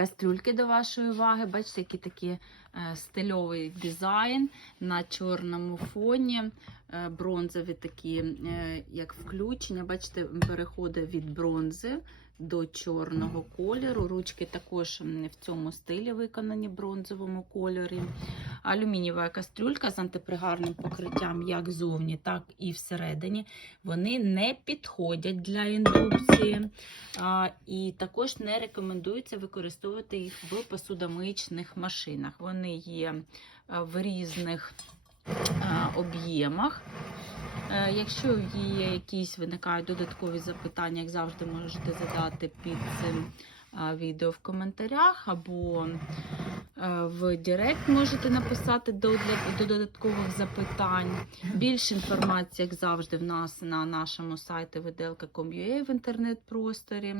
кастрюльки до вашої уваги. Бачите, який такий е, стильовий дизайн на чорному фоні. Е, Бронзові такі, е, як включення. Бачите, переходить від бронзи до чорного кольору. Ручки також в цьому стилі виконані бронзовому кольорі. Алюмінієва кастрюлька з антипригарним покриттям як зовні, так і всередині. Вони не підходять для індукції. А, і також не рекомендується використовувати їх в посудомиїчних машинах. Вони є в різних об'ємах. Е, Якщо є якісь виникають додаткові запитання, як завжди можете задати під цим відео в коментарях або е, в Директ можете написати до, до додаткових запитань. Більше інформації, як завжди, в нас на нашому сайті виделка.com.ua в інтернет-просторі.